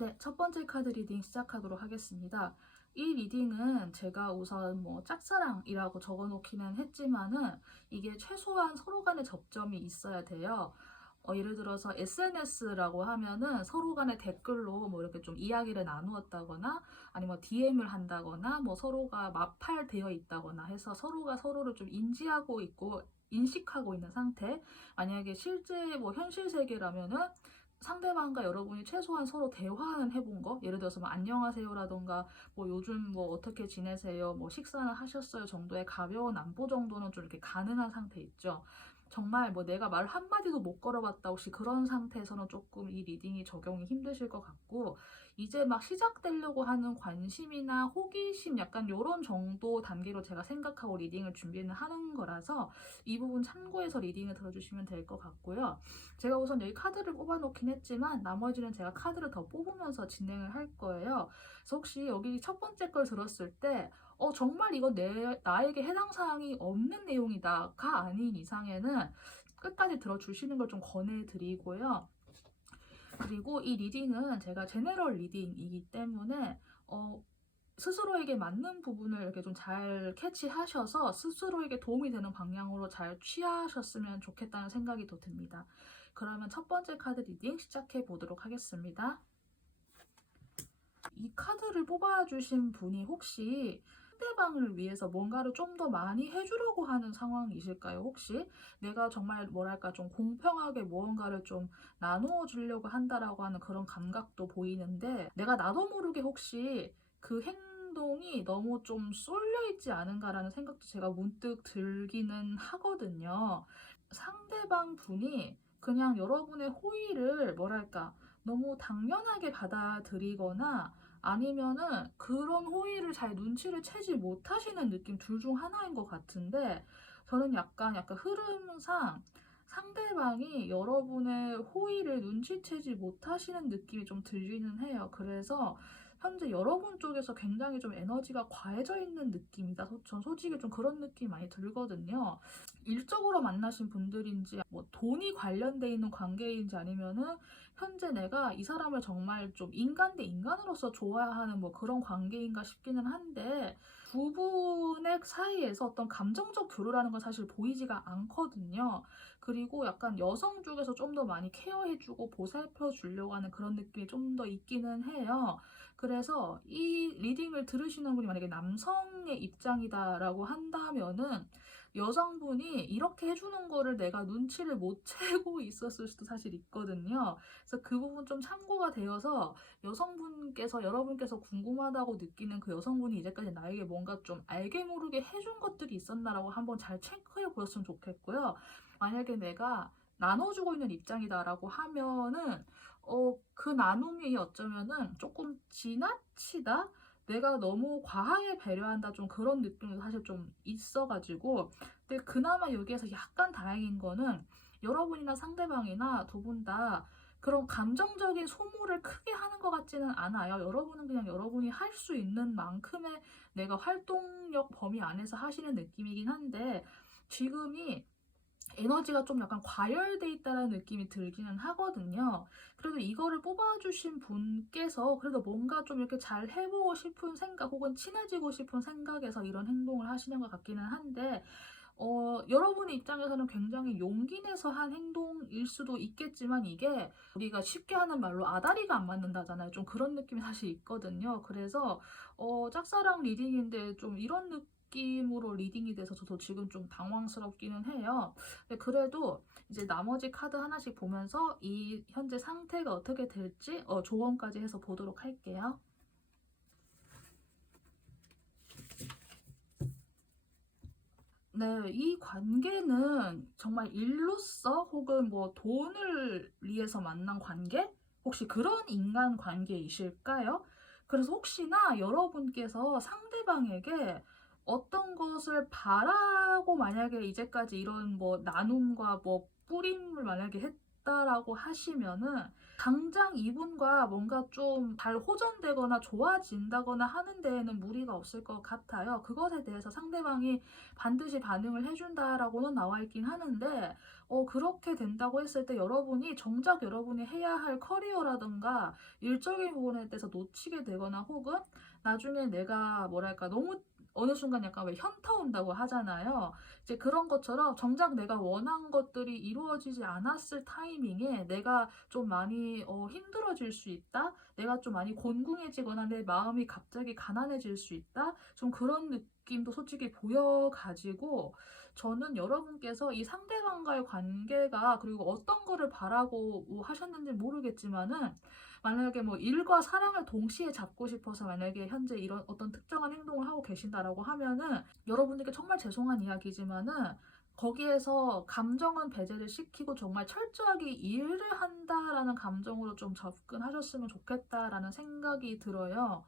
네, 첫 번째 카드 리딩 시작하도록 하겠습니다. 이 리딩은 제가 우선 뭐 짝사랑이라고 적어놓기는 했지만은 이게 최소한 서로 간의 접점이 있어야 돼요. 예를 들어서 SNS라고 하면은 서로 간의 댓글로 뭐 이렇게 좀 이야기를 나누었다거나 아니면 DM을 한다거나 뭐 서로가 마팔되어 있다거나 해서 서로가 서로를 좀 인지하고 있고 인식하고 있는 상태. 만약에 실제 뭐 현실 세계라면은 상대방과 여러분이 최소한 서로 대화는 해본 거, 예를 들어서 뭐 안녕하세요라던가 뭐 요즘 뭐 어떻게 지내세요, 뭐 식사는 하셨어요 정도의 가벼운 안부 정도는 좀 이렇게 가능한 상태 있죠. 정말 뭐 내가 말 한마디도 못 걸어봤다 혹시 그런 상태에서는 조금 이 리딩이 적용이 힘드실 것 같고, 이제 막 시작되려고 하는 관심이나 호기심 약간 요런 정도 단계로 제가 생각하고 리딩을 준비는 하는 거라서 이 부분 참고해서 리딩을 들어주시면 될 것 같고요. 제가 우선 여기 카드를 뽑아놓긴 했지만 나머지는 제가 카드를 더 뽑으면서 진행을 할 거예요. 그래서 혹시 여기 첫 번째 걸 들었을 때 정말 이거 나에게 해당 사항이 없는 내용이다가 아닌 이상에는 끝까지 들어주시는 걸 좀 권해드리고요. 그리고 이 리딩은 제가 제너럴 리딩이기 때문에 스스로에게 맞는 부분을 이렇게 좀 잘 캐치하셔서 스스로에게 도움이 되는 방향으로 잘 취하셨으면 좋겠다는 생각이 더 듭니다. 그러면 첫 번째 카드 리딩 시작해 보도록 하겠습니다. 이 카드를 뽑아주신 분이 혹시 상대방을 위해서 뭔가를 좀 더 많이 해주려고 하는 상황이실까요? 혹시 내가 정말 뭐랄까 좀 공평하게 무언가를 좀 나누어 주려고 한다라고 하는 그런 감각도 보이는데, 내가 나도 모르게 혹시 그 행동이 너무 좀 쏠려 있지 않은가라는 생각도 제가 문득 들기는 하거든요. 상대방 분이 그냥 여러분의 호의를 뭐랄까 너무 당연하게 받아들이거나 아니면은 그런 호의를 잘 눈치를 채지 못하시는 느낌 둘 중 하나인 것 같은데, 저는 약간 흐름상 상대방이 여러분의 호의를 눈치채지 못하시는 느낌이 좀 들기는 해요. 그래서 현재 여러분 쪽에서 굉장히 좀 에너지가 과해져 있는 느낌이다. 전 솔직히 좀 그런 느낌이 많이 들거든요. 일적으로 만나신 분들인지 뭐 돈이 관련돼 있는 관계인지 아니면은 현재 내가 이 사람을 정말 좀 인간 대 인간으로서 좋아하는 뭐 그런 관계인가 싶기는 한데, 두 분의 사이에서 어떤 감정적 교류라는 건 사실 보이지가 않거든요. 그리고 약간 여성 쪽에서 좀 더 많이 케어해주고 보살펴 주려고 하는 그런 느낌이 좀 더 있기는 해요. 그래서 이 리딩을 들으시는 분이 만약에 남성의 입장이다라고 한다면은 여성분이 이렇게 해주는 거를 내가 눈치를 못 채고 있었을 수도 사실 있거든요. 그래서 그 부분 좀 참고가 되어서 여성분께서 여러분께서 궁금하다고 느끼는 그 여성분이 이제까지 나에게 뭔가 좀 알게 모르게 해준 것들이 있었나라고 한번 잘 체크해 보셨으면 좋겠고요. 만약에 내가 나눠주고 있는 입장이다라고 하면은 그 나눔이 어쩌면은 조금 지나치다? 내가 너무 과하게 배려한다 좀 그런 느낌도 사실 좀 있어가지고, 근데 그나마 여기에서 약간 다행인 거는 여러분이나 상대방이나 두 분 다 그런 감정적인 소모를 크게 하는 것 같지는 않아요. 여러분은 그냥 여러분이 할 수 있는 만큼의 내가 활동력 범위 안에서 하시는 느낌이긴 한데, 지금이 에너지가 좀 약간 과열돼 있다는 느낌이 들기는 하거든요. 그래도 이거를 뽑아주신 분께서 그래도 뭔가 좀 이렇게 잘 해보고 싶은 생각 혹은 친해지고 싶은 생각에서 이런 행동을 하시는 것 같기는 한데, 여러분의 입장에서는 굉장히 용기 내서 한 행동일 수도 있겠지만 이게 우리가 쉽게 하는 말로 아다리가 안 맞는다잖아요. 좀 그런 느낌이 사실 있거든요. 그래서 짝사랑 리딩인데 좀 이런 느낌으로 리딩이 돼서 저도 지금 좀 당황스럽기는 해요. 근데 그래도 이제 나머지 카드 하나씩 보면서 이 현재 상태가 어떻게 될지 조언까지 해서 보도록 할게요. 네, 이 관계는 정말 일로서 혹은 뭐 돈을 위해서 만난 관계? 혹시 그런 인간 관계이실까요? 그래서 혹시나 여러분께서 상대방에게 어떤 것을 바라고 만약에 이제까지 이런 뭐 나눔과 뭐 뿌림을 만약에 같다라고 하시면은 당장 이분과 뭔가 좀 잘 호전되거나 좋아진다거나 하는 데에는 무리가 없을 것 같아요. 그것에 대해서 상대방이 반드시 반응을 해준다라고는 나와 있긴 하는데, 그렇게 된다고 했을 때 여러분이 정작 여러분이 해야 할 커리어라든가 일적인 부분에 대해서 놓치게 되거나, 혹은 나중에 내가 뭐랄까 너무 어느 순간 약간 왜 현타 온다고 하잖아요. 이제 그런 것처럼 정작 내가 원한 것들이 이루어지지 않았을 타이밍에 내가 좀 많이 힘들어질 수 있다. 내가 좀 많이 곤궁해지거나 내 마음이 갑자기 가난해질 수 있다. 좀 그런 느낌도 솔직히 보여가지고, 저는 여러분께서 이 상대방과의 관계가, 그리고 어떤 거를 바라고 뭐 하셨는지 모르겠지만은, 만약에 뭐 일과 사랑을 동시에 잡고 싶어서 만약에 현재 이런 어떤 특정한 행동을 하고 계신다라고 하면은, 여러분에게 정말 죄송한 이야기지만은 거기에서 감정은 배제를 시키고 정말 철저하게 일을 한다라는 감정으로 좀 접근하셨으면 좋겠다라는 생각이 들어요.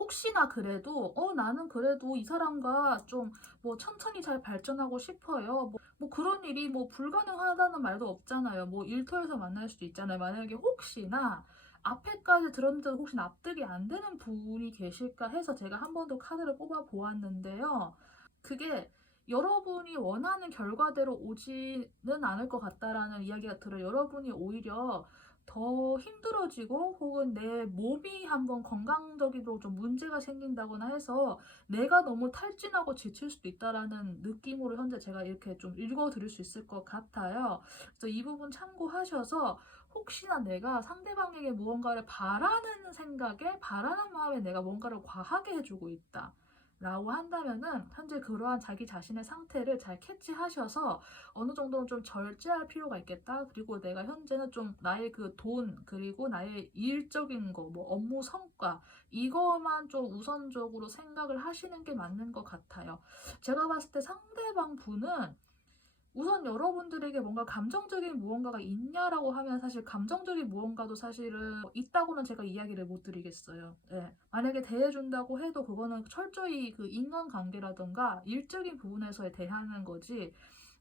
혹시나 그래도 나는 그래도 이 사람과 좀 뭐 천천히 잘 발전하고 싶어요. 뭐 그런 일이 뭐 불가능하다는 말도 없잖아요. 뭐 일터에서 만날 수도 있잖아요. 만약에 혹시나 앞에까지 들었는데도 혹시 납득이 안 되는 분이 계실까 해서 제가 한 번 더 카드를 뽑아 보았는데요. 그게 여러분이 원하는 결과대로 오지는 않을 것 같다라는 이야기가 들어요. 여러분이 오히려 더 힘들어지고, 혹은 내 몸이 한번 건강적으로 좀 문제가 생긴다거나 해서 내가 너무 탈진하고 지칠 수도 있다라는 느낌으로 현재 제가 이렇게 좀 읽어드릴 수 있을 것 같아요. 그래서 이 부분 참고하셔서, 혹시나 내가 상대방에게 무언가를 바라는 생각에, 바라는 마음에 내가 뭔가를 과하게 해주고 있다 라고 한다면은, 현재 그러한 자기 자신의 상태를 잘 캐치하셔서 어느 정도는 좀 절제할 필요가 있겠다. 그리고 내가 현재는 좀 나의 그 돈, 그리고 나의 일적인 거, 뭐 업무 성과, 이거만 좀 우선적으로 생각을 하시는 게 맞는 것 같아요. 제가 봤을 때 상대방 분은 우선 여러분들에게 뭔가 감정적인 무언가가 있냐라고 하면, 사실 감정적인 무언가도 사실은 있다고는 제가 이야기를 못 드리겠어요. 예. 만약에 대해준다고 해도 그거는 철저히 그 인간관계라던가 일적인 부분에서 대하는 거지,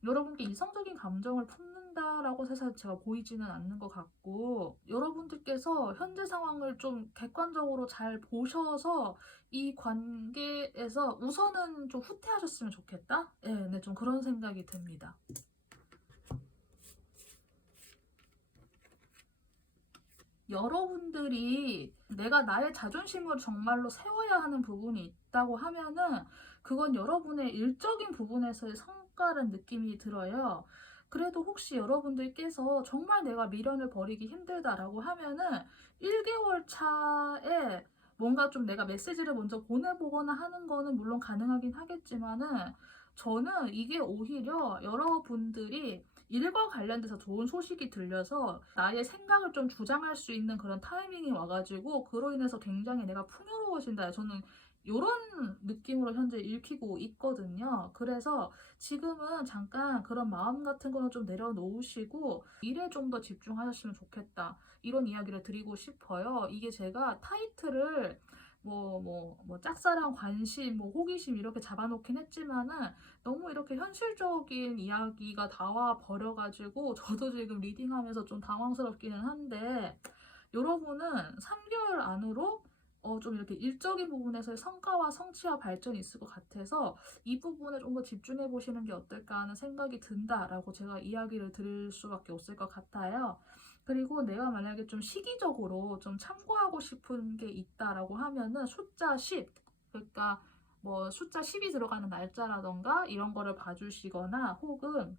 여러분께 이성적인 감정을 품는다라고 해서 제가 보이지는 않는 것 같고, 여러분들께서 현재 상황을 좀 객관적으로 잘 보셔서 이 관계에서 우선은 좀 후퇴하셨으면 좋겠다? 네, 좀 그런 생각이 듭니다. 여러분들이 내가 나의 자존심을 정말로 세워야 하는 부분이 있다고 하면은, 그건 여러분의 일적인 부분에서의 성과라는 느낌이 들어요. 그래도 혹시 여러분들께서 정말 내가 미련을 버리기 힘들다라고 하면은 1개월 차에 뭔가 좀 내가 메시지를 먼저 보내보거나 하는 거는 물론 가능하긴 하겠지만은, 저는 이게 오히려 여러분들이 일과 관련돼서 좋은 소식이 들려서 나의 생각을 좀 주장할 수 있는 그런 타이밍이 와가지고, 그로 인해서 굉장히 내가 풍요로워진다, 저는 이런 느낌으로 현재 읽히고 있거든요. 그래서 지금은 잠깐 그런 마음 같은 거는 좀 내려놓으시고 일에 좀 더 집중하셨으면 좋겠다, 이런 이야기를 드리고 싶어요. 이게 제가 타이틀을 짝사랑, 관심, 뭐 호기심 이렇게 잡아놓긴 했지만은 너무 이렇게 현실적인 이야기가 나와 버려가지고 저도 지금 리딩하면서 좀 당황스럽기는 한데, 여러분은 3개월 안으로 좀 이렇게 일적인 부분에서의 성과와 성취와 발전이 있을 것 같아서 이 부분에 좀 더 집중해 보시는 게 어떨까 하는 생각이 든다라고 제가 이야기를 드릴 수밖에 없을 것 같아요. 그리고 내가 만약에 좀 시기적으로 좀 참고하고 싶은 게 있다라고 하면은 숫자 10, 그러니까 뭐 숫자 10이 들어가는 날짜라던가 이런 거를 봐주시거나, 혹은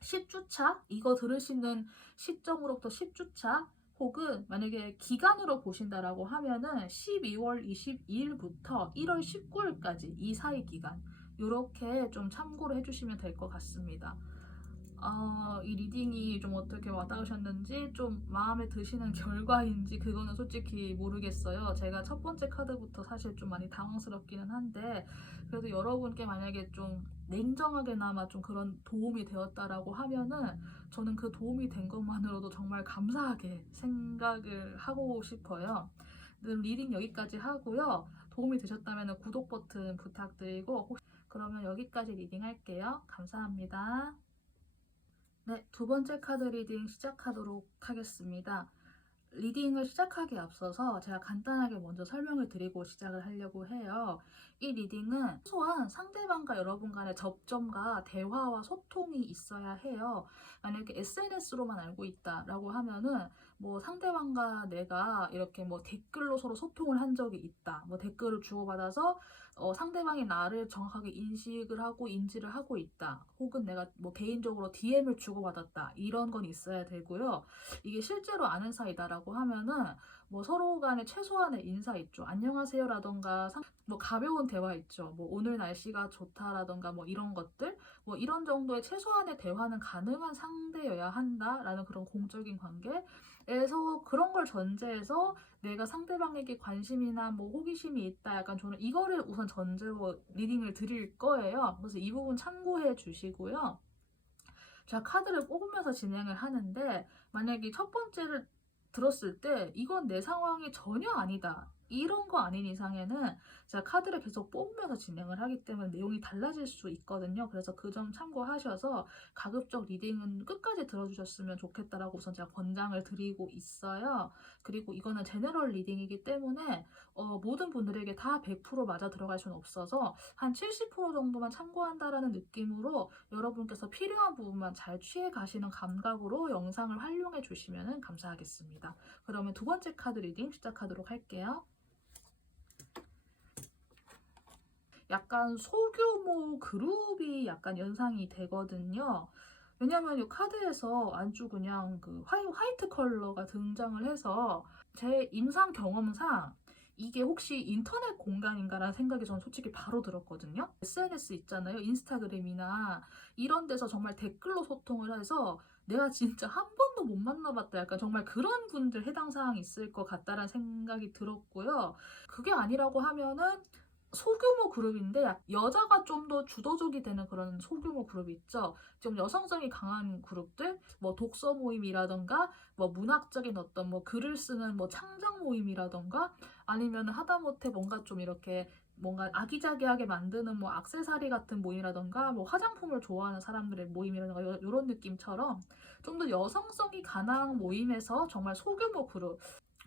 10주차, 이거 들으시는 시점으로부터 10주차, 혹은 만약에 기간으로 보신다라고 하면은 12월 22일부터 1월 19일까지 이 사이 기간, 이렇게 좀 참고를 해주시면 될 것 같습니다. 이 리딩이 좀 어떻게 와닿으셨는지, 좀 마음에 드시는 결과인지 그거는 솔직히 모르겠어요. 제가 첫 번째 카드부터 사실 좀 많이 당황스럽기는 한데, 그래도 여러분께 만약에 좀 냉정하게나마 좀 그런 도움이 되었다라고 하면은 저는 그 도움이 된 것만으로도 정말 감사하게 생각을 하고 싶어요. 리딩 여기까지 하고요. 도움이 되셨다면 구독 버튼 부탁드리고, 그러면 여기까지 리딩 할게요. 감사합니다. 네, 두 번째 카드 리딩 시작하도록 하겠습니다. 리딩을 시작하기에 앞서서 제가 간단하게 먼저 설명을 드리고 시작을 하려고 해요. 이 리딩은 최소한 상대방과 여러분 간의 접점과 대화와 소통이 있어야 해요. 만약에 SNS로만 알고 있다라고 하면은 뭐 상대방과 내가 이렇게 뭐 댓글로 서로 소통을 한 적이 있다. 뭐 댓글을 주고받아서 상대방이 나를 정확하게 인식을 하고 인지를 하고 있다. 혹은 내가 뭐 개인적으로 DM을 주고받았다. 이런 건 있어야 되고요. 이게 실제로 아는 사이다라고 하면은 뭐 서로 간에 최소한의 인사 있죠. 안녕하세요라던가 뭐 가벼운 대화 있죠. 뭐 오늘 날씨가 좋다라던가 뭐 이런 것들 뭐 이런 정도의 최소한의 대화는 가능한 상대여야 한다라는 그런 공적인 관계에서 그런 걸 전제해서 내가 상대방에게 관심이나 뭐 호기심이 있다. 약간 저는 이거를 우선 전제로 리딩을 드릴 거예요. 그래서 이 부분 참고해 주시고요. 제가 카드를 뽑으면서 진행을 하는데 만약에 첫 번째를 들었을 때 이건 내 상황이 전혀 아니다. 이런 거 아닌 이상에는 제가 카드를 계속 뽑으면서 진행을 하기 때문에 내용이 달라질 수 있거든요. 그래서 그 점 참고하셔서 가급적 리딩은 끝까지 들어주셨으면 좋겠다라고 우선 제가 권장을 드리고 있어요. 그리고 이거는 제너럴 리딩이기 때문에 모든 분들에게 다 100% 맞아 들어갈 수는 없어서 한 70% 정도만 참고한다라는 느낌으로 여러분께서 필요한 부분만 잘 취해 가시는 감각으로 영상을 활용해 주시면 감사하겠습니다. 그러면 두 번째 카드 리딩 시작하도록 할게요. 약간 소규모 그룹이 약간 연상이 되거든요. 왜냐면 이 카드에서 안주 그냥 그 화이트 컬러가 등장을 해서 제 임상 경험상 이게 혹시 인터넷 공간인가라는 생각이 저는 솔직히 바로 들었거든요. SNS 있잖아요. 인스타그램이나 이런 데서 정말 댓글로 소통을 해서 내가 진짜 한 번도 못 만나봤다. 약간 정말 그런 분들 해당 사항이 있을 것 같다라는 생각이 들었고요. 그게 아니라고 하면은 소규모 그룹인데 여자가 좀 더 주도적이 되는 그런 소규모 그룹 있죠. 좀 여성성이 강한 그룹들, 뭐 독서 모임이라던가, 뭐 문학적인 어떤 뭐 글을 쓰는 뭐 창작 모임이라던가, 아니면 하다못해 뭔가 좀 이렇게 뭔가 아기자기하게 만드는 뭐 액세서리 같은 모임이라던가, 뭐 화장품을 좋아하는 사람들의 모임이라던가 이런 느낌처럼 좀 더 여성성이 강한 모임에서 정말 소규모 그룹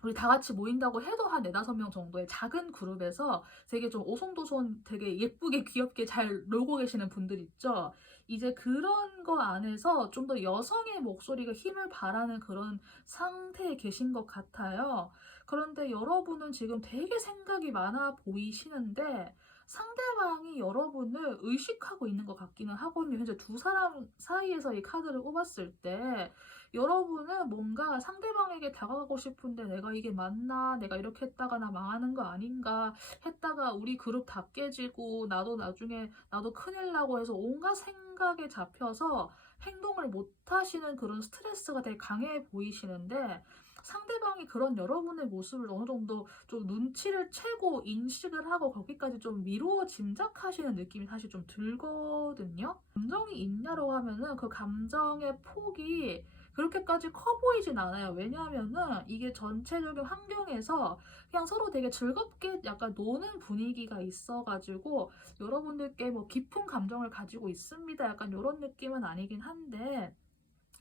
우리 다 같이 모인다고 해도 한 4~5명 정도의 작은 그룹에서 되게 좀 오손도손 되게 예쁘게 귀엽게 잘 놀고 계시는 분들 있죠. 이제 그런 거 안에서 좀 더 여성의 목소리가 힘을 발하는 그런 상태에 계신 것 같아요. 그런데 여러분은 지금 되게 생각이 많아 보이시는데 상대방이 여러분을 의식하고 있는 것 같기는 하거든요. 현재 두 사람 사이에서 이 카드를 뽑았을 때 여러분은 뭔가 상대방에게 다가가고 싶은데 내가 이게 맞나? 내가 이렇게 했다가 나 망하는 거 아닌가? 했다가 우리 그룹 다 깨지고 나도 나중에 나도 큰일 나고 해서 온갖 생각에 잡혀서 행동을 못 하시는 그런 스트레스가 되게 강해 보이시는데 상대방이 그런 여러분의 모습을 어느 정도 좀 눈치를 채고 인식을 하고 거기까지 좀 미루어 짐작하시는 느낌이 사실 좀 들거든요. 감정이 있냐고 하면은 그 감정의 폭이 그렇게까지 커 보이진 않아요. 왜냐하면은 이게 전체적인 환경에서 그냥 서로 되게 즐겁게 약간 노는 분위기가 있어가지고 여러분들께 뭐 깊은 감정을 가지고 있습니다. 약간 이런 느낌은 아니긴 한데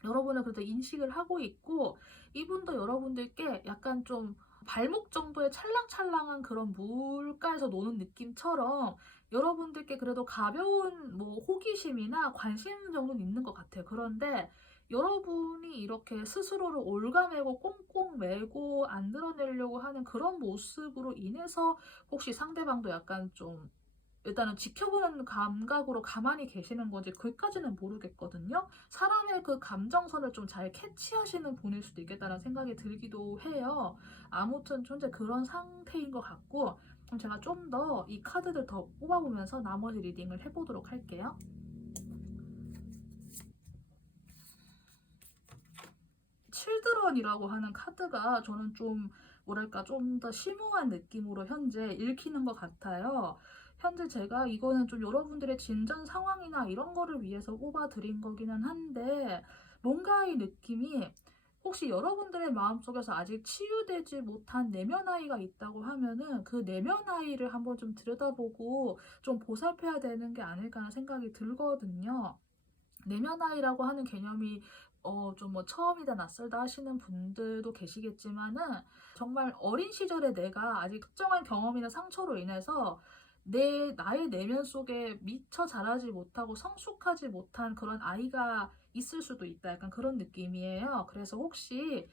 여러분은 그래도 인식을 하고 있고 이분도 여러분들께 약간 좀 발목 정도의 찰랑찰랑한 그런 물가에서 노는 느낌처럼 여러분들께 그래도 가벼운 뭐 호기심이나 관심 정도는 있는 것 같아요. 그런데 여러분이 이렇게 스스로를 올가매고 꽁꽁 매고 안 드러내려고 하는 그런 모습으로 인해서 혹시 상대방도 약간 좀 일단은 지켜보는 감각으로 가만히 계시는 건지 그까지는 모르겠거든요. 사람의 그 감정선을 좀 잘 캐치하시는 분일 수도 있겠다는 생각이 들기도 해요. 아무튼 현재 그런 상태인 것 같고 그럼 제가 좀 더 이 카드들 더 뽑아보면서 나머지 리딩을 해보도록 할게요. 칠드런이라고 하는 카드가 저는 좀 뭐랄까 좀 더 심오한 느낌으로 현재 읽히는 것 같아요. 현재 제가 이거는 좀 여러분들의 진전 상황이나 이런 거를 위해서 뽑아드린 거기는 한데 뭔가 이 느낌이 혹시 여러분들의 마음속에서 아직 치유되지 못한 내면 아이가 있다고 하면은 그 내면 아이를 한번 좀 들여다보고 좀 보살펴야 되는 게 아닐까 하는 생각이 들거든요. 내면아이라고 하는 개념이 좀 뭐 처음이다 낯설다 하시는 분들도 계시겠지만은, 정말 어린 시절에 내가 아직 특정한 경험이나 상처로 인해서 나의 내면 속에 미처 자라지 못하고 성숙하지 못한 그런 아이가 있을 수도 있다. 약간 그런 느낌이에요. 그래서 혹시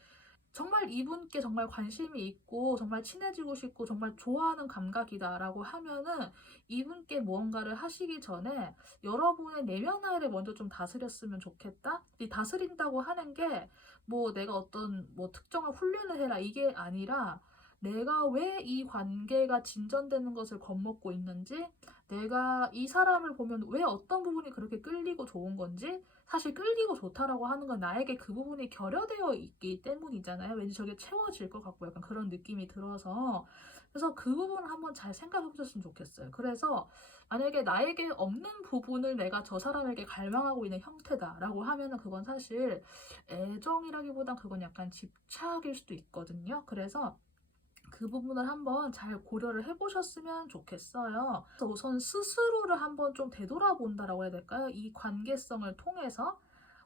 정말 이분께 정말 관심이 있고 정말 친해지고 싶고 정말 좋아하는 감각이다라고 하면은, 이분께 무언가를 하시기 전에 여러분의 내면화를 먼저 좀 다스렸으면 좋겠다. 이 다스린다고 하는 게 뭐 내가 어떤 뭐 특정한 훈련을 해라 이게 아니라, 내가 왜 이 관계가 진전되는 것을 겁먹고 있는지, 내가 이 사람을 보면 왜 어떤 부분이 그렇게 끌리고 좋은 건지. 사실 끌리고 좋다라고 하는 건 나에게 그 부분이 결여되어 있기 때문이잖아요. 왠지 저게 채워질 것 같고 약간 그런 느낌이 들어서. 그래서 그 부분을 한번 잘 생각해 보셨으면 좋겠어요. 그래서 만약에 나에게 없는 부분을 내가 저 사람에게 갈망하고 있는 형태다라고 하면은, 그건 사실 애정이라기보단 그건 약간 집착일 수도 있거든요. 그래서 그 부분을 한번 잘 고려를 해보셨으면 좋겠어요. 그래서 우선 스스로를 한번 좀 되돌아본다라고 해야 될까요? 이 관계성을 통해서.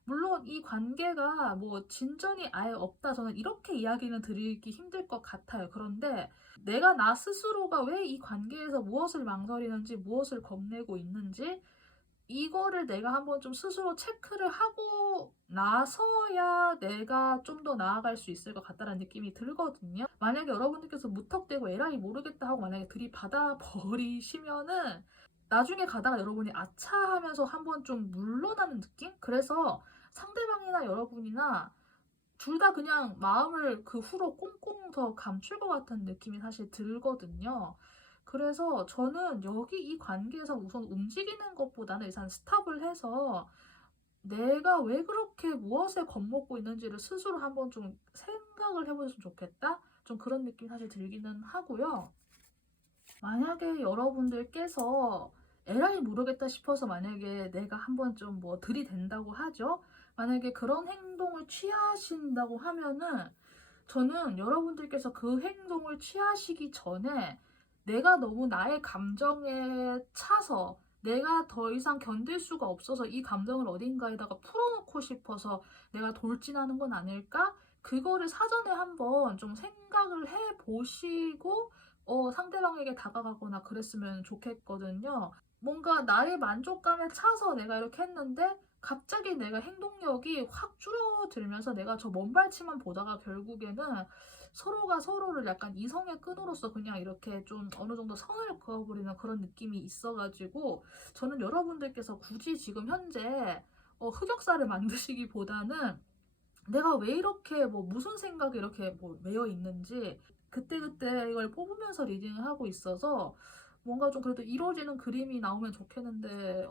물론 이 관계가 뭐 진전이 아예 없다, 저는 이렇게 이야기는 드리기 힘들 것 같아요. 그런데 내가 나 스스로가 왜 이 관계에서 무엇을 망설이는지, 무엇을 겁내고 있는지, 이거를 내가 한번 좀 스스로 체크를 하고 나서야 내가 좀 더 나아갈 수 있을 것 같다는 느낌이 들거든요. 만약에 여러분들께서 무턱대고 에라이 모르겠다 하고 만약에 들이받아 버리시면은, 나중에 가다가 여러분이 아차하면서 한번 좀 물러나는 느낌? 그래서 상대방이나 여러분이나 둘 다 그냥 마음을 그 후로 꽁꽁 더 감출 것 같은 느낌이 사실 들거든요. 그래서 저는 여기 이 관계에서 우선 움직이는 것보다는 일단 스탑을 해서 내가 왜 그렇게 무엇에 겁먹고 있는지를 스스로 한번 좀 생각을 해보셨으면 좋겠다? 좀 그런 느낌이 사실 들기는 하고요. 만약에 여러분들께서 에라이 모르겠다 싶어서 만약에 내가 한번 좀 뭐 들이댄다고 하죠. 만약에 그런 행동을 취하신다고 하면은, 저는 여러분들께서 그 행동을 취하시기 전에 내가 너무 나의 감정에 차서 내가 더 이상 견딜 수가 없어서 이 감정을 어딘가에다가 풀어놓고 싶어서 내가 돌진하는 건 아닐까? 그거를 사전에 한번 좀 생각을 해 보시고 상대방에게 다가가거나 그랬으면 좋겠거든요. 뭔가 나의 만족감에 차서 내가 이렇게 했는데 갑자기 내가 행동력이 확 줄어들면서 내가 저 먼발치만 보다가 결국에는 서로가 서로를 약간 이성의 끈으로서 그냥 이렇게 좀 어느 정도 선을 그어버리는 그런 느낌이 있어가지고, 저는 여러분들께서 굳이 지금 현재 흑역사를 만드시기보다는 내가 왜 이렇게 뭐 무슨 생각이 이렇게 뭐 매여 있는지 그때그때 이걸 뽑으면서 리딩을 하고 있어서, 뭔가 좀 그래도 이루어지는 그림이 나오면 좋겠는데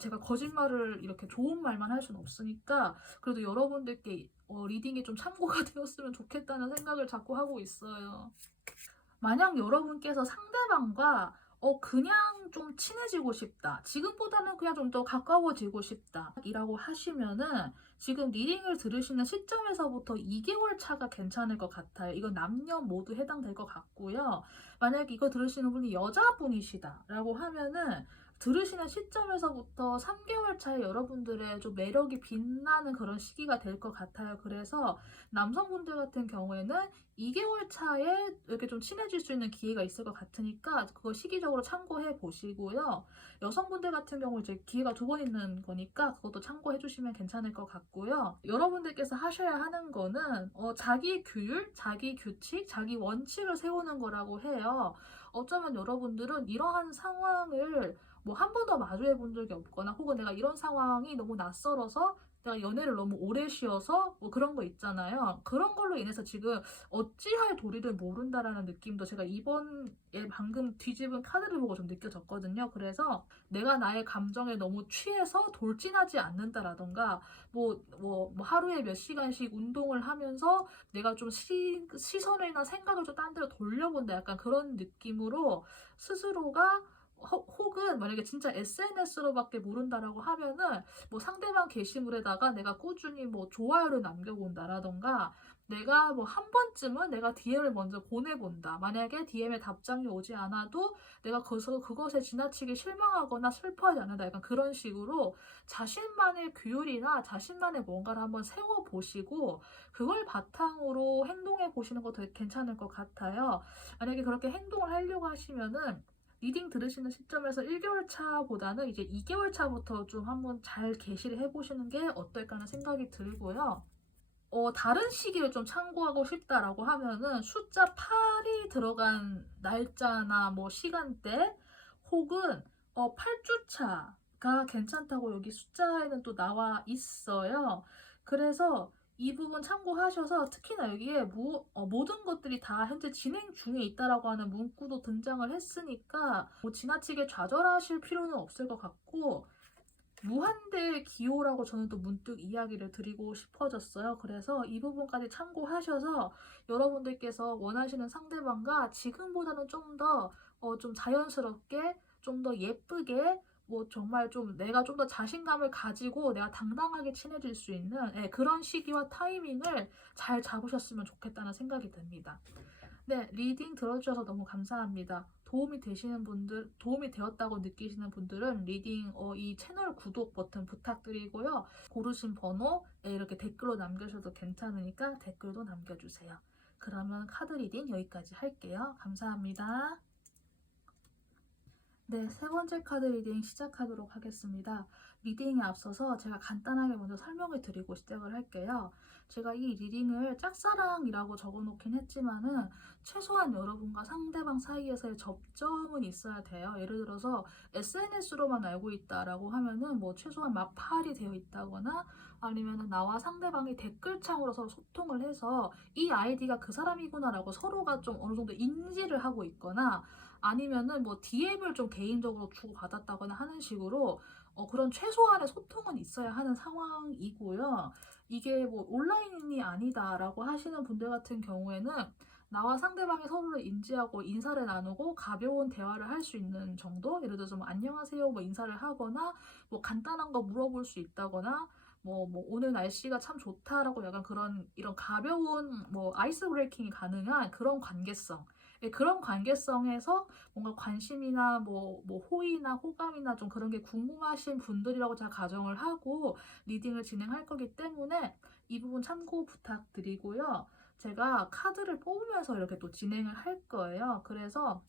제가 거짓말을 이렇게 좋은 말만 할 수는 없으니까 그래도 여러분들께 리딩이 좀 참고가 되었으면 좋겠다는 생각을 자꾸 하고 있어요. 만약 여러분께서 상대방과 그냥 좀 친해지고 싶다, 지금보다는 그냥 좀 더 가까워지고 싶다 이라고 하시면은, 지금 리딩을 들으시는 시점에서부터 2개월 차가 괜찮을 것 같아요. 이건 남녀 모두 해당될 것 같고요. 만약 이거 들으시는 분이 여자분이시다 라고 하면은, 들으시는 시점에서부터 3개월 차에 여러분들의 좀 매력이 빛나는 그런 시기가 될 것 같아요. 그래서 남성분들 같은 경우에는 2개월 차에 이렇게 좀 친해질 수 있는 기회가 있을 것 같으니까 그거 시기적으로 참고해 보시고요. 여성분들 같은 경우 이제 기회가 2번 있는 거니까 그것도 참고해 주시면 괜찮을 것 같고요. 여러분들께서 하셔야 하는 거는 자기 규율, 자기 규칙, 자기 원칙을 세우는 거라고 해요. 어쩌면 여러분들은 이러한 상황을 뭐 한 번도 마주해 본 적이 없거나, 혹은 내가 이런 상황이 너무 낯설어서 내가 연애를 너무 오래 쉬어서 뭐 그런 거 있잖아요. 그런 걸로 인해서 지금 어찌할 도리를 모른다라는 느낌도 제가 이번에 방금 뒤집은 카드를 보고 좀 느껴졌거든요. 그래서 내가 나의 감정에 너무 취해서 돌진하지 않는다라던가, 뭐 하루에 몇 시간씩 운동을 하면서 내가 좀 시선이나 생각을 좀 딴 데로 돌려본다, 약간 그런 느낌으로 스스로가, 혹은 만약에 진짜 SNS로밖에 모른다라고 하면은 뭐 상대방 게시물에다가 내가 꾸준히 뭐 좋아요를 남겨본다라던가, 내가 뭐 한 번쯤은 내가 DM을 먼저 보내본다. 만약에 DM에 답장이 오지 않아도 내가 그것에 지나치게 실망하거나 슬퍼하지 않는다. 약간 그런 식으로 자신만의 규율이나 자신만의 뭔가를 한번 세워보시고 그걸 바탕으로 행동해 보시는 것도 되게 괜찮을 것 같아요. 만약에 그렇게 행동을 하려고 하시면은 리딩 들으시는 시점에서 1개월 차보다는 이제 2개월 차부터 좀 한번 잘 게시를 해보시는 게 어떨까 하는 생각이 들고요. 다른 시기를 좀 참고하고 싶다라고 하면은 숫자 8이 들어간 날짜나 뭐 시간대 혹은 8주차가 괜찮다고 여기 숫자에는 또 나와 있어요. 그래서 이 부분 참고하셔서 특히나 여기에 모든 것들이 다 현재 진행 중에 있다라고 하는 문구도 등장을 했으니까 뭐 지나치게 좌절하실 필요는 없을 것 같고 무한대 기호라고 저는 또 문득 이야기를 드리고 싶어졌어요. 그래서 이 부분까지 참고하셔서 여러분들께서 원하시는 상대방과 지금보다는 좀 더 좀 자연스럽게 좀 더 예쁘게 뭐 정말 좀 내가 좀 더 자신감을 가지고 내가 당당하게 친해질 수 있는 그런 시기와 타이밍을 잘 잡으셨으면 좋겠다는 생각이 듭니다. 네, 리딩 들어주셔서 너무 감사합니다. 도움이 되시는 분들, 도움이 되었다고 느끼시는 분들은 리딩 이 채널 구독 버튼 부탁드리고요. 고르신 번호에 이렇게 댓글로 남겨주셔도 괜찮으니까 댓글도 남겨주세요. 그러면 카드 리딩 여기까지 할게요. 감사합니다. 네, 세 번째 카드 리딩 시작하도록 하겠습니다. 리딩에 앞서서 제가 간단하게 먼저 설명을 드리고 시작을 할게요. 제가 이 리딩을 짝사랑이라고 적어놓긴 했지만은 최소한 여러분과 상대방 사이에서의 접점은 있어야 돼요. 예를 들어서 SNS로만 알고 있다라고 하면은 뭐 최소한 마팔이 되어 있다거나 아니면은 나와 상대방이 댓글창으로서 소통을 해서 이 아이디가 그 사람이구나라고 서로가 좀 어느 정도 인지를 하고 있거나 아니면은 뭐 DM을 좀 개인적으로 주고받았다거나 하는 식으로 그런 최소한의 소통은 있어야 하는 상황이고요. 이게 뭐 온라인이 아니다라고 하시는 분들 같은 경우에는 나와 상대방이 서로를 인지하고 인사를 나누고 가벼운 대화를 할 수 있는 정도? 예를 들어서 뭐 안녕하세요 뭐 인사를 하거나 뭐 간단한 거 물어볼 수 있다거나 뭐 오늘 날씨가 참 좋다라고 약간 그런 이런 가벼운 뭐 아이스 브레이킹이 가능한 그런 관계성. 그런 관계성에서 뭔가 관심이나 뭐 호의나 호감이나 좀 그런 게 궁금하신 분들이라고 제가 가정을 하고 리딩을 진행할 거기 때문에 이 부분 참고 부탁드리고요. 제가 카드를 뽑으면서 이렇게 또 진행을 할 거예요. 그래서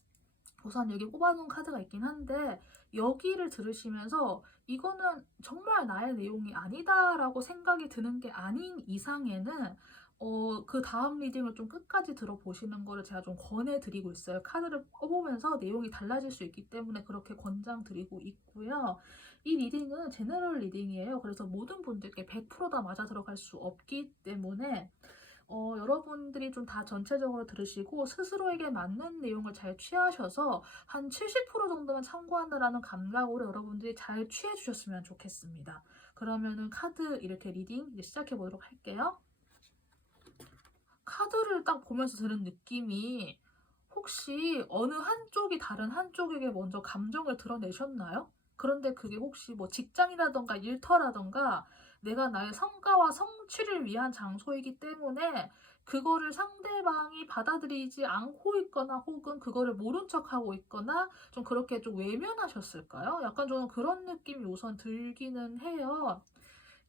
우선 여기 뽑아놓은 카드가 있긴 한데 여기를 들으시면서 이거는 정말 나의 내용이 아니다라고 생각이 드는 게 아닌 이상에는 그 다음 리딩을 좀 끝까지 들어보시는 거를 제가 좀 권해드리고 있어요. 카드를 뽑으면서 내용이 달라질 수 있기 때문에 그렇게 권장드리고 있고요. 이 리딩은 제너럴 리딩이에요. 그래서 모든 분들께 100%다 맞아 들어갈 수 없기 때문에 여러분들이 좀 다 전체적으로 들으시고 스스로에게 맞는 내용을 잘 취하셔서 한 70% 정도만 참고한다라는 감각으로 여러분들이 잘 취해 주셨으면 좋겠습니다. 그러면은 카드 이렇게 리딩 이제 시작해 보도록 할게요. 카드를 딱 보면서 드는 느낌이 혹시 어느 한쪽이 다른 한쪽에게 먼저 감정을 드러내셨나요? 그런데 그게 혹시 뭐 직장이라던가 일터라던가 내가 나의 성과와 성취를 위한 장소이기 때문에 그거를 상대방이 받아들이지 않고 있거나 혹은 그거를 모른 척하고 있거나 좀 그렇게 좀 외면하셨을까요? 약간 저는 그런 느낌이 우선 들기는 해요.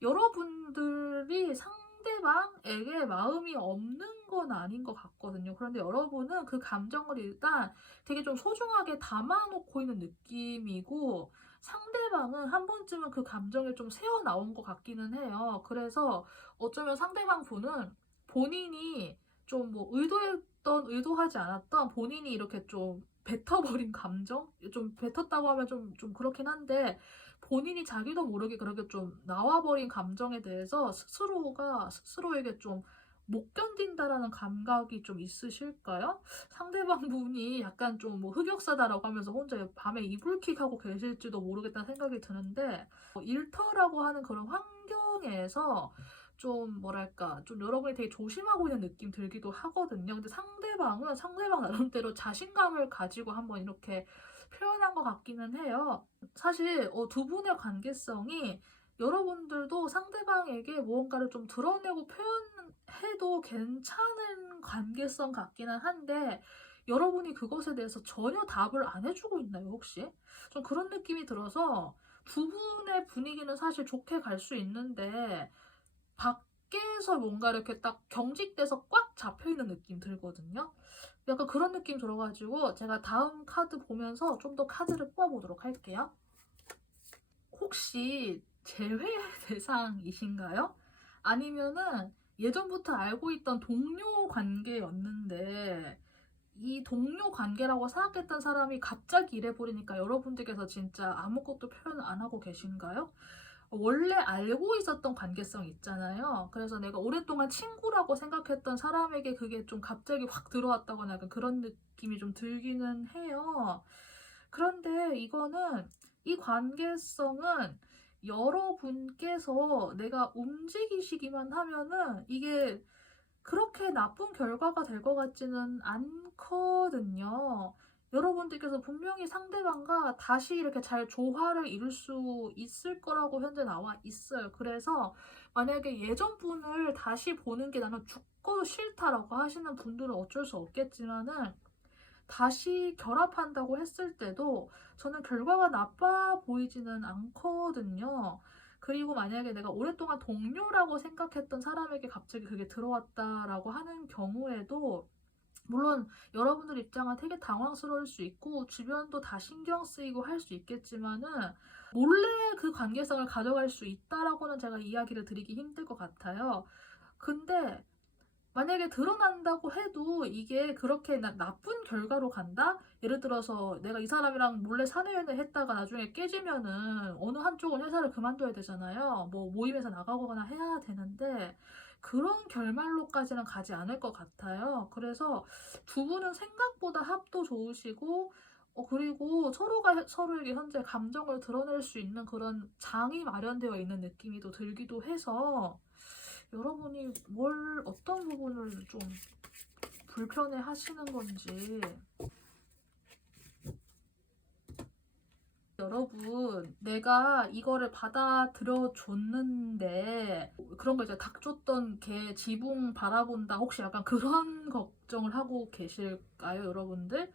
여러분들이 상대방에게 마음이 없는 건 아닌 것 같거든요. 그런데 여러분은 그 감정을 일단 되게 좀 소중하게 담아놓고 있는 느낌이고 상대방은 한 번쯤은 그 감정을 좀 새어 나온 것 같기는 해요. 그래서 어쩌면 상대방 분은 본인이 좀 뭐 의도했던 의도하지 않았던 본인이 이렇게 좀 뱉어버린 감정? 좀 뱉었다고 하면 좀 그렇긴 한데 본인이 자기도 모르게 그렇게 좀 나와버린 감정에 대해서 스스로에게 좀 못 견딘다라는 감각이 좀 있으실까요? 상대방 분이 약간 좀 뭐 흑역사다라고 하면서 혼자 밤에 이불킥하고 계실지도 모르겠다는 생각이 드는데 일터라고 하는 그런 환경에서 좀 뭐랄까 좀 여러분이 되게 조심하고 있는 느낌 들기도 하거든요. 근데 상대방은 상대방 나름대로 자신감을 가지고 한번 이렇게 표현한 것 같기는 해요. 사실 두 분의 관계성이 여러분들도 상대방에게 무언가를 좀 드러내고 해도 괜찮은 관계성 같기는 한데 여러분이 그것에 대해서 전혀 답을 안 해주고 있나요, 혹시? 좀 그런 느낌이 들어서 두 분의 분위기는 사실 좋게 갈 수 있는데 밖에서 뭔가 이렇게 딱 경직돼서 꽉 잡혀있는 느낌 들거든요. 약간 그런 느낌 들어가지고 제가 다음 카드 보면서 좀 더 카드를 뽑아보도록 할게요. 혹시 제외 대상이신가요? 아니면은 예전부터 알고 있던 동료 관계였는데 이 동료 관계라고 생각했던 사람이 갑자기 이래버리니까 여러분들께서 진짜 아무것도 표현 안 하고 계신가요? 원래 알고 있었던 관계성 있잖아요. 그래서 내가 오랫동안 친구라고 생각했던 사람에게 그게 좀 갑자기 확 들어왔다거나 약간 그런 느낌이 좀 들기는 해요. 그런데 이 관계성은 여러분께서 내가 움직이시기만 하면은 이게 그렇게 나쁜 결과가 될 것 같지는 않거든요. 여러분들께서 분명히 상대방과 다시 이렇게 잘 조화를 이룰 수 있을 거라고 현재 나와 있어요. 그래서 만약에 예전 분을 다시 보는 게 나는 죽어도 싫다라고 하시는 분들은 어쩔 수 없겠지만은 다시 결합한다고 했을 때도 저는 결과가 나빠 보이지는 않거든요. 그리고 만약에 내가 오랫동안 동료라고 생각했던 사람에게 갑자기 그게 들어왔다라고 하는 경우에도 물론 여러분들 입장은 되게 당황스러울 수 있고 주변도 다 신경 쓰이고 할 수 있겠지만은 몰래 그 관계성을 가져갈 수 있다라고는 제가 이야기를 드리기 힘들 것 같아요. 근데 만약에 드러난다고 해도 이게 그렇게 나쁜 결과로 간다? 예를 들어서 내가 이 사람이랑 몰래 사내연애 했다가 나중에 깨지면은 어느 한쪽은 회사를 그만둬야 되잖아요. 뭐 모임에서 나가거나 해야 되는데 그런 결말로까지는 가지 않을 것 같아요. 그래서 두 분은 생각보다 합도 좋으시고 그리고 서로가 서로에게 현재 감정을 드러낼 수 있는 그런 장이 마련되어 있는 느낌이 또 들기도 해서 여러분이 어떤 부분을 좀 불편해 하시는 건지. 여러분, 내가 이거를 받아들여 줬는데, 그런 거 이제 닭 줬던 개 지붕 바라본다. 혹시 약간 그런 걱정을 하고 계실까요, 여러분들?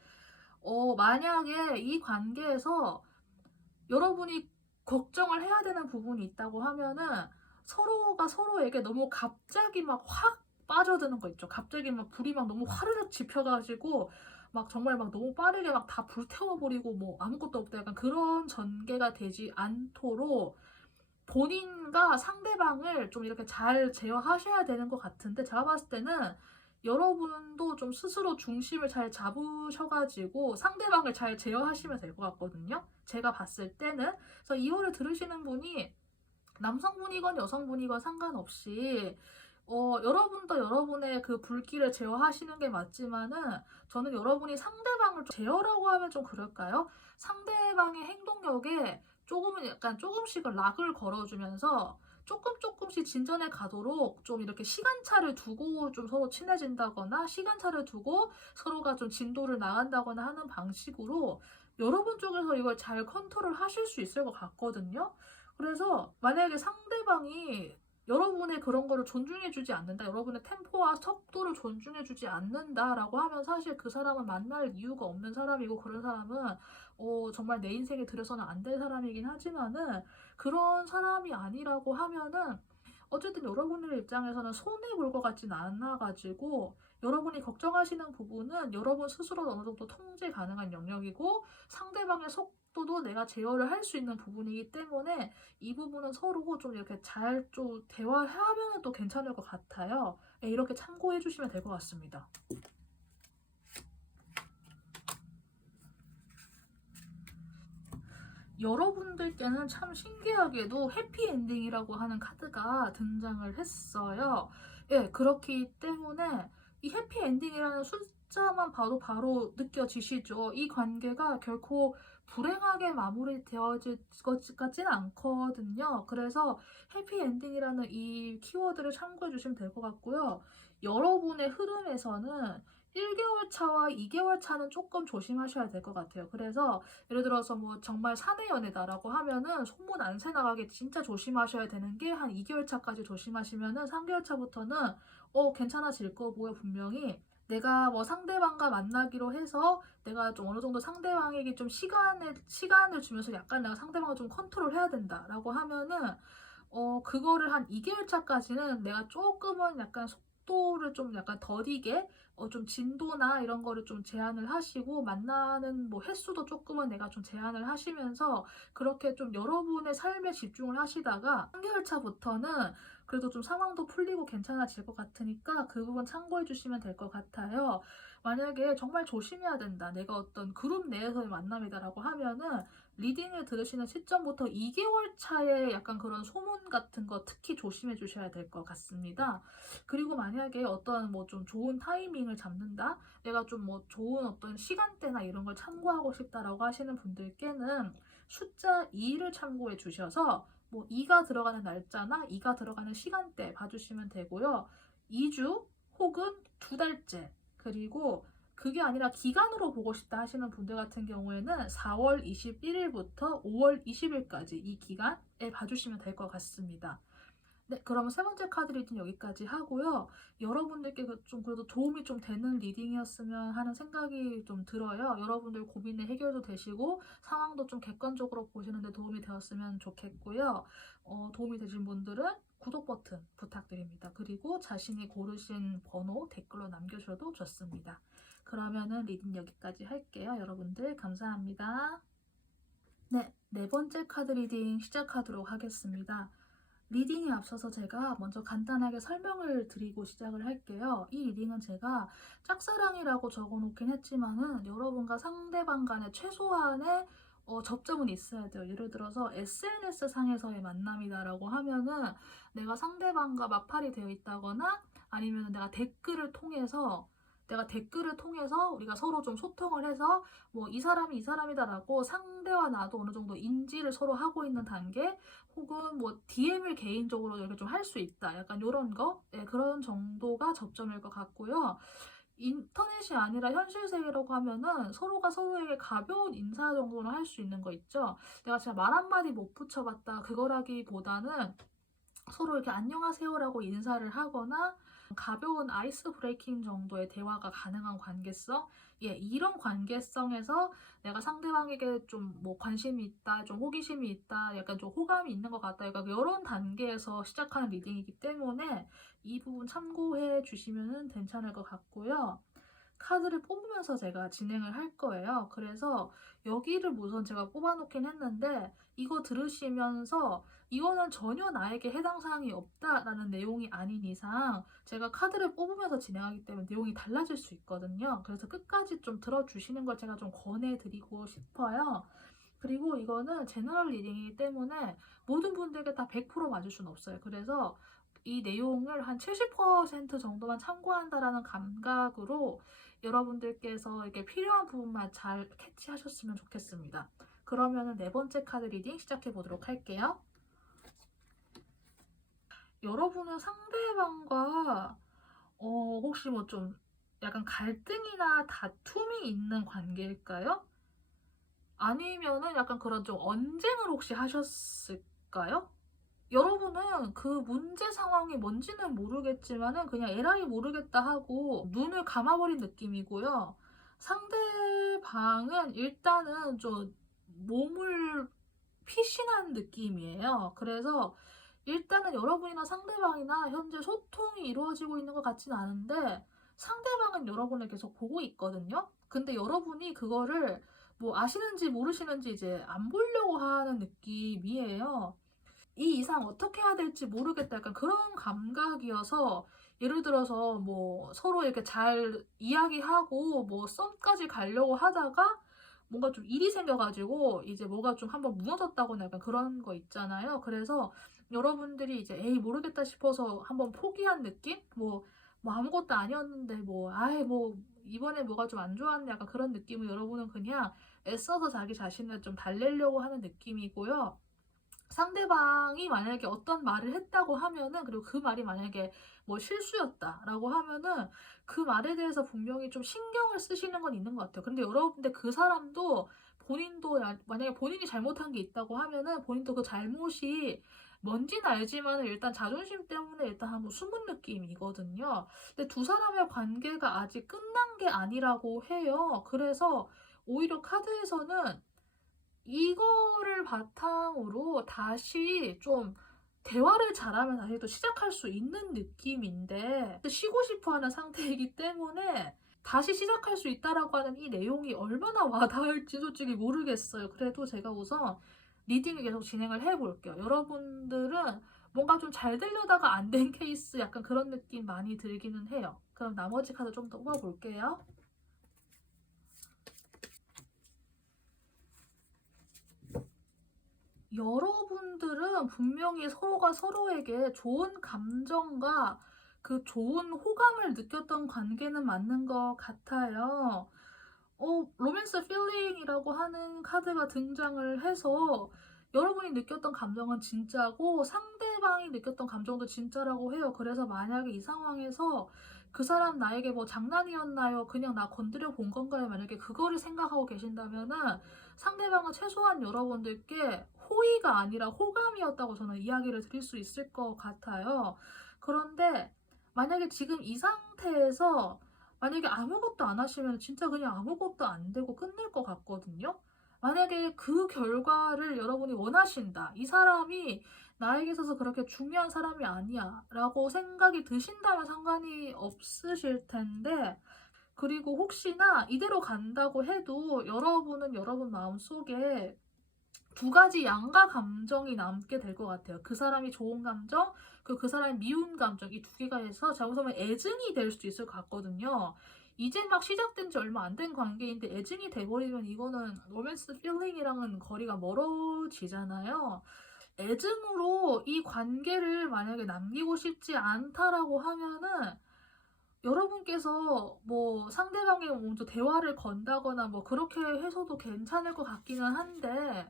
만약에 이 관계에서 여러분이 걱정을 해야 되는 부분이 있다고 하면은 서로가 서로에게 너무 갑자기 막 확 빠져드는 거 있죠. 갑자기 막 불이 막 너무 화르륵 지펴가지고 막 정말 막 너무 빠르게 막 다 불태워버리고 뭐 아무것도 없다 약간 그런 전개가 되지 않도록 본인과 상대방을 좀 이렇게 잘 제어하셔야 되는 것 같은데 제가 봤을 때는 여러분도 좀 스스로 중심을 잘 잡으셔가지고 상대방을 잘 제어하시면 될 것 같거든요. 제가 봤을 때는. 그래서 이거를 들으시는 분이 남성분이건 여성분이건 상관없이 여러분도 여러분의 그 불길을 제어하시는 게 맞지만은 저는 여러분이 상대방을 제어라고 하면 좀 그럴까요? 상대방의 행동력에 조금은 약간 조금씩은 락을 걸어주면서 조금씩 진전해 가도록 좀 이렇게 시간차를 두고 좀 서로 친해진다거나 시간차를 두고 서로가 좀 진도를 나간다거나 하는 방식으로 여러분 쪽에서 이걸 잘 컨트롤 하실 수 있을 것 같거든요. 그래서 만약에 상대방이 여러분의 그런 거를 존중해주지 않는다, 여러분의 템포와 속도를 존중해주지 않는다라고 하면 사실 그 사람은 만날 이유가 없는 사람이고 그런 사람은 정말 내 인생에 들여서는 안 될 사람이긴 하지만은 그런 사람이 아니라고 하면은 어쨌든 여러분들 입장에서는 손해볼 것 같진 않아가지고 여러분이 걱정하시는 부분은 여러분 스스로 어느 정도 통제 가능한 영역이고 상대방의 속도도 내가 제어를 할 수 있는 부분이기 때문에 이 부분은 서로 좀 이렇게 잘 좀 대화하면 또 괜찮을 것 같아요. 네, 이렇게 참고해 주시면 될 것 같습니다. 여러분들께는 참 신기하게도 해피엔딩이라고 하는 카드가 등장을 했어요. 예, 그렇기 때문에 이 해피엔딩이라는 숫자만 봐도 바로 느껴지시죠? 이 관계가 결코 불행하게 마무리되어질 것 같지는 않거든요. 그래서 해피엔딩이라는 이 키워드를 참고해 주시면 될 것 같고요. 여러분의 흐름에서는 1개월 차와 2개월 차는 조금 조심하셔야 될 것 같아요. 그래서 예를 들어서 뭐 정말 사내 연애다라고 하면은 소문 안 새나가게 진짜 조심하셔야 되는 게 한 2개월 차까지 조심하시면은 3개월 차부터는 괜찮아질 거고요, 분명히. 내가 뭐 상대방과 만나기로 해서 내가 좀 어느 정도 상대방에게 좀 시간을 주면서 약간 내가 상대방을 좀 컨트롤해야 된다라고 하면은 그거를 한 2개월 차까지는 내가 조금은 약간 속도를 좀 약간 더디게 좀 진도나 이런 거를 좀 제한을 하시고 만나는 뭐 횟수도 조금은 내가 좀 제한을 하시면서 그렇게 좀 여러분의 삶에 집중을 하시다가 3개월 차부터는 그래도 좀 상황도 풀리고 괜찮아질 것 같으니까 그 부분 참고해 주시면 될 것 같아요. 만약에 정말 조심해야 된다. 내가 어떤 그룹 내에서의 만남이다라고 하면은 리딩을 들으시는 시점부터 2개월 차에 약간 그런 소문 같은 거 특히 조심해 주셔야 될 것 같습니다. 그리고 만약에 어떤 뭐 좀 좋은 타이밍을 잡는다? 내가 좀 뭐 좋은 어떤 시간대나 이런 걸 참고하고 싶다라고 하시는 분들께는 숫자 2를 참고해 주셔서 뭐 2가 들어가는 날짜나 2가 들어가는 시간대 봐주시면 되고요. 2주 혹은 2달째 그리고 그게 아니라 기간으로 보고 싶다 하시는 분들 같은 경우에는 4월 21일부터 5월 20일까지 이 기간에 봐주시면 될 것 같습니다. 네, 그러면 세 번째 카드 리딩 여기까지 하고요. 여러분들께 좀 그래도 도움이 좀 되는 리딩이었으면 하는 생각이 좀 들어요. 여러분들 고민의 해결도 되시고 상황도 좀 객관적으로 보시는데 도움이 되었으면 좋겠고요. 도움이 되신 분들은 구독 버튼 부탁드립니다. 그리고 자신이 고르신 번호 댓글로 남겨주셔도 좋습니다. 그러면은 리딩 여기까지 할게요. 여러분들 감사합니다. 네, 네 번째 카드 리딩 시작하도록 하겠습니다. 리딩에 앞서서 제가 먼저 간단하게 설명을 드리고 시작을 할게요. 이 리딩은 제가 짝사랑이라고 적어놓긴 했지만은 여러분과 상대방 간의 최소한의 접점은 있어야 돼요. 예를 들어서 SNS 상에서의 만남이다라고 하면은 내가 상대방과 마팔이 되어 있다거나 아니면 내가 댓글을 통해서 우리가 서로 좀 소통을 해서 뭐 이 사람이 이 사람이다라고 상대와 나도 어느 정도 인지를 서로 하고 있는 단계 혹은 뭐 DM을 개인적으로 이렇게 좀 할 수 있다. 약간 이런 거? 네, 그런 정도가 접점일 것 같고요. 인터넷이 아니라 현실 세계라고 하면은 서로가 서로에게 가벼운 인사 정도는 할 수 있는 거 있죠. 내가 진짜 말 한마디 못 붙여봤다. 그거라기보다는 서로 이렇게 안녕하세요라고 인사를 하거나 가벼운 아이스 브레이킹 정도의 대화가 가능한 관계성? 예, 이런 관계성에서 내가 상대방에게 좀 뭐 관심이 있다, 좀 호기심이 있다, 약간 좀 호감이 있는 것 같다, 약간 이런 단계에서 시작하는 리딩이기 때문에 이 부분 참고해 주시면 괜찮을 것 같고요. 카드를 뽑으면서 제가 진행을 할 거예요. 그래서 여기를 우선 제가 뽑아놓긴 했는데 이거 들으시면서 이거는 전혀 나에게 해당 사항이 없다라는 내용이 아닌 이상 제가 카드를 뽑으면서 진행하기 때문에 내용이 달라질 수 있거든요. 그래서 끝까지 좀 들어주시는 걸 제가 좀 권해드리고 싶어요. 그리고 이거는 제너럴 리딩이기 때문에 모든 분들에게 다 100% 맞을 수는 없어요. 그래서 이 내용을 한 70% 정도만 참고한다라는 감각으로 여러분들께서 이렇게 필요한 부분만 잘 캐치하셨으면 좋겠습니다. 그러면은 네 번째 카드 리딩 시작해 보도록 할게요. 여러분은 상대방과 혹시 뭐 좀 약간 갈등이나 다툼이 있는 관계일까요? 아니면은 약간 그런 좀 언쟁을 혹시 하셨을까요? 여러분은 그 문제 상황이 뭔지는 모르겠지만은 그냥 에라이 모르겠다 하고 눈을 감아버린 느낌이고요. 상대방은 일단은 좀 몸을 피신한 느낌이에요. 그래서 일단은 여러분이나 상대방이나 현재 소통이 이루어지고 있는 것 같지는 않은데 상대방은 여러분을 계속 보고 있거든요. 근데 여러분이 그거를 뭐 아시는지 모르시는지 이제 안 보려고 하는 느낌이에요. 이 이상 어떻게 해야 될지 모르겠다. 약간 그런 감각이어서 예를 들어서 뭐 서로 이렇게 잘 이야기하고 뭐 썸까지 가려고 하다가 뭔가 좀 일이 생겨가지고 이제 뭐가 좀 한번 무너졌다거나 약간 그런 거 있잖아요. 그래서 여러분들이 이제 에이 모르겠다 싶어서 한번 포기한 느낌? 뭐 아무것도 아니었는데 뭐 아이 뭐 이번에 뭐가 좀 안 좋았네 약간 그런 느낌을 여러분은 그냥 애써서 자기 자신을 좀 달래려고 하는 느낌이고요. 상대방이 만약에 어떤 말을 했다고 하면은 그리고 그 말이 만약에 뭐 실수였다라고 하면은 그 말에 대해서 분명히 좀 신경을 쓰시는 건 있는 것 같아요. 근데 여러분들 그 사람도 본인도 만약에 본인이 잘못한 게 있다고 하면은 본인도 그 잘못이 뭔지는 알지만 일단 자존심 때문에 일단 한번 숨은 느낌이거든요. 근데 두 사람의 관계가 아직 끝난 게 아니라고 해요. 그래서 오히려 카드에서는 이거를 바탕으로 다시 좀 대화를 잘하면 다시 또 시작할 수 있는 느낌인데 쉬고 싶어 하는 상태이기 때문에 다시 시작할 수 있다라고 하는 이 내용이 얼마나 와닿을지 솔직히 모르겠어요. 그래도 제가 우선 리딩을 계속 진행을 해볼게요. 여러분들은 뭔가 좀 잘 되려다가 안 된 케이스 약간 그런 느낌 많이 들기는 해요. 그럼 나머지 카드 좀 더 뽑아볼게요. 여러분들은 분명히 서로가 서로에게 좋은 감정과 그 좋은 호감을 느꼈던 관계는 맞는 것 같아요. 로맨스 필링이라고 하는 카드가 등장을 해서 여러분이 느꼈던 감정은 진짜고 상대방이 느꼈던 감정도 진짜라고 해요. 그래서 만약에 이 상황에서 그 사람 나에게 뭐 장난이었나요? 그냥 나 건드려 본 건가요? 만약에 그거를 생각하고 계신다면은 상대방은 최소한 여러분들께 호의가 아니라 호감이었다고 저는 이야기를 드릴 수 있을 것 같아요. 그런데 만약에 지금 이 상태에서 만약에 아무것도 안 하시면 진짜 그냥 아무것도 안 되고 끝낼 것 같거든요. 만약에 그 결과를 여러분이 원하신다. 이 사람이 나에게 있어서 그렇게 중요한 사람이 아니야. 라고 생각이 드신다면 상관이 없으실 텐데, 그리고 혹시나 이대로 간다고 해도 여러분은 여러분 마음속에 두 가지 양가 감정이 남게 될 것 같아요. 그 사람이 좋은 감정, 그 사람이 미운 감정, 이 두 개가 해서 잘못하면 애증이 될 수도 있을 것 같거든요. 이제 막 시작된 지 얼마 안 된 관계인데 애증이 돼버리면 이거는 로맨스 필링이랑은 거리가 멀어지잖아요. 애증으로 이 관계를 만약에 남기고 싶지 않다라고 하면은 여러분께서 뭐 상대방에 먼저 대화를 건다거나 뭐 그렇게 해서도 괜찮을 것 같기는 한데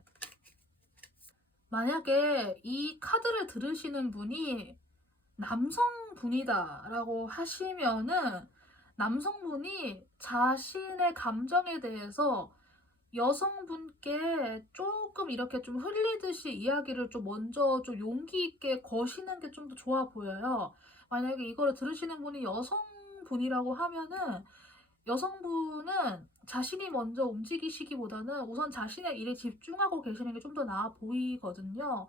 만약에 이 카드를 들으시는 분이 남성분이다라고 하시면은 남성분이 자신의 감정에 대해서 여성분께 조금 이렇게 좀 흘리듯이 이야기를 좀 먼저 좀 용기 있게 거시는 게 좀 더 좋아 보여요. 만약에 이거를 들으시는 분이 여성분이라고 하면은 여성분은 자신이 먼저 움직이시기보다는 우선 자신의 일에 집중하고 계시는 게 좀 더 나아 보이거든요.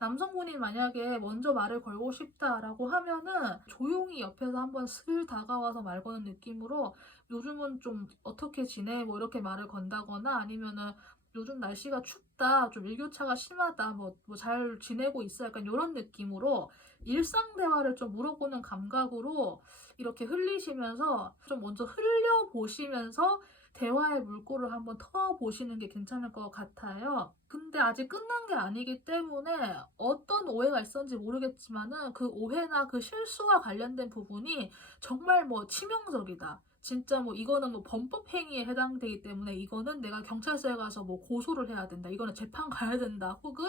남성분이 만약에 먼저 말을 걸고 싶다라고 하면은 조용히 옆에서 한번 슬 다가와서 말 거는 느낌으로 요즘은 좀 어떻게 지내? 뭐 이렇게 말을 건다거나 아니면은 요즘 날씨가 춥다, 좀 일교차가 심하다, 뭐 잘 지내고 있어? 약간 이런 느낌으로 일상 대화를 좀 물어보는 감각으로 이렇게 흘리시면서 좀 먼저 흘려보시면서 대화의 물꼬를 한번 터보시는 게 괜찮을 것 같아요. 근데 아직 끝난 게 아니기 때문에 어떤 오해가 있었는지 모르겠지만은 그 오해나 그 실수와 관련된 부분이 정말 뭐 치명적이다. 진짜 뭐 이거는 뭐 범법 행위에 해당되기 때문에 이거는 내가 경찰서에 가서 뭐 고소를 해야 된다. 이거는 재판 가야 된다. 혹은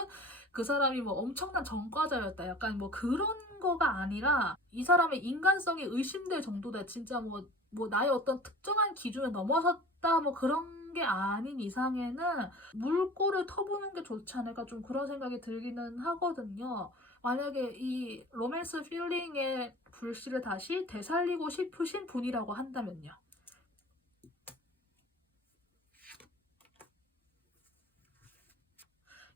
그 사람이 뭐 엄청난 전과자였다. 약간 뭐 그런 거가 아니라 이 사람의 인간성이 의심될 정도다. 진짜 뭐 나의 어떤 특정한 기준을 넘어섰다. 뭐 그런 게 아닌 이상에는 물꼬를 터보는 게 좋지 않을까 좀 그런 생각이 들기는 하거든요. 만약에 이 로맨스 필링의 불씨를 다시 되살리고 싶으신 분이라고 한다면요.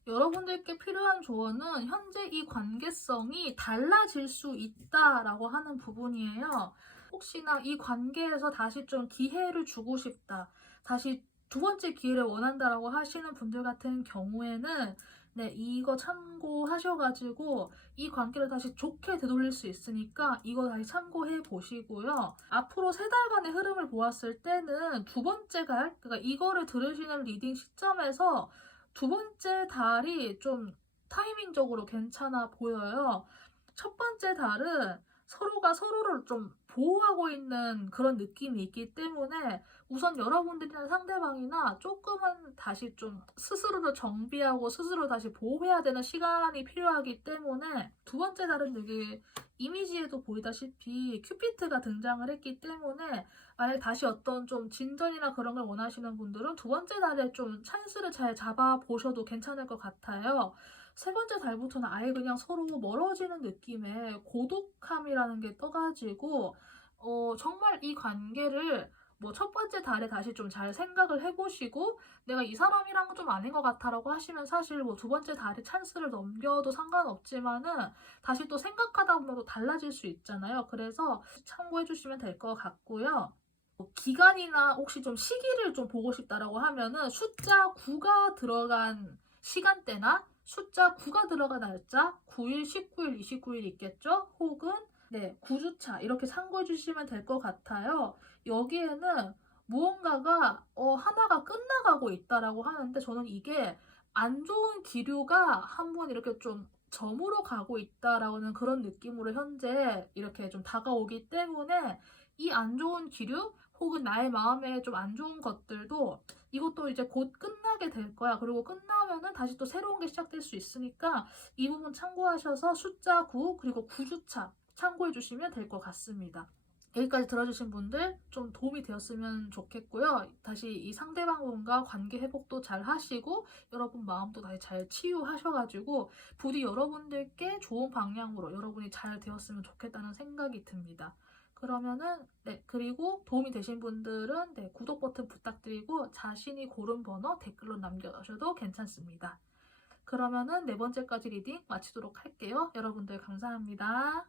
여러분들께 필요한 조언은 현재 이 관계성이 달라질 수 있다라고 하는 부분이에요. 혹시나 이 관계에서 다시 좀 기회를 주고 싶다. 다시 두 번째 기회를 원한다라고 하시는 분들 같은 경우에는 네, 이거 참고하셔가지고 이 관계를 다시 좋게 되돌릴 수 있으니까 이거 다시 참고해 보시고요. 앞으로 세 달간의 흐름을 보았을 때는 두 번째 달, 그러니까 이거를 들으시는 리딩 시점에서 두 번째 달이 좀 타이밍적으로 괜찮아 보여요. 첫 번째 달은 서로가 서로를 좀 보호하고 있는 그런 느낌이 있기 때문에 우선 여러분들이나 상대방이나 조금은 다시 좀 스스로를 정비하고 스스로 다시 보호해야 되는 시간이 필요하기 때문에 두 번째 달은 되게 이미지에도 보이다시피 큐피트가 등장을 했기 때문에 만약 다시 어떤 좀 진전이나 그런 걸 원하시는 분들은 두 번째 달에 좀 찬스를 잘 잡아보셔도 괜찮을 것 같아요. 세 번째 달부터는 아예 그냥 서로 멀어지는 느낌의 고독함이라는 게 떠가지고 정말 이 관계를 뭐 첫 번째 달에 다시 좀 잘 생각을 해 보시고 '내가 이 사람이랑은 좀 아닌 것 같아.'라고 하시면 사실 뭐 두 번째 달에 찬스를 넘겨도 상관없지만은 다시 또 생각하다 보면 또 달라질 수 있잖아요. 그래서 참고해 주시면 될 것 같고요. 뭐 기간이나 혹시 좀 시기를 좀 보고 싶다라고 하면은 숫자 9가 들어간 시간대나 숫자 9가 들어간 날짜 9일, 19일, 29일 있겠죠? 혹은 네, 9주차 이렇게 참고해 주시면 될 것 같아요. 여기에는 무언가가 하나가 끝나가고 있다라고 하는데 저는 이게 안 좋은 기류가 한번 이렇게 좀 저물어 가고 있다라는 그런 느낌으로 현재 이렇게 좀 다가오기 때문에 이 안 좋은 기류 혹은 나의 마음에 좀 안 좋은 것들도 이것도 이제 곧 끝나게 될 거야. 그리고 끝나면은 다시 또 새로운 게 시작될 수 있으니까 이 부분 참고하셔서 숫자 9 그리고 9주차 참고해 주시면 될 것 같습니다. 여기까지 들어주신 분들 좀 도움이 되었으면 좋겠고요. 다시 이 상대방분과 관계 회복도 잘 하시고 여러분 마음도 다시 잘 치유하셔가지고 부디 여러분들께 좋은 방향으로 여러분이 잘 되었으면 좋겠다는 생각이 듭니다. 그러면은 네, 그리고 도움이 되신 분들은 네, 구독 버튼 부탁드리고 자신이 고른 번호 댓글로 남겨주셔도 괜찮습니다. 그러면은 네 번째까지 리딩 마치도록 할게요. 여러분들 감사합니다.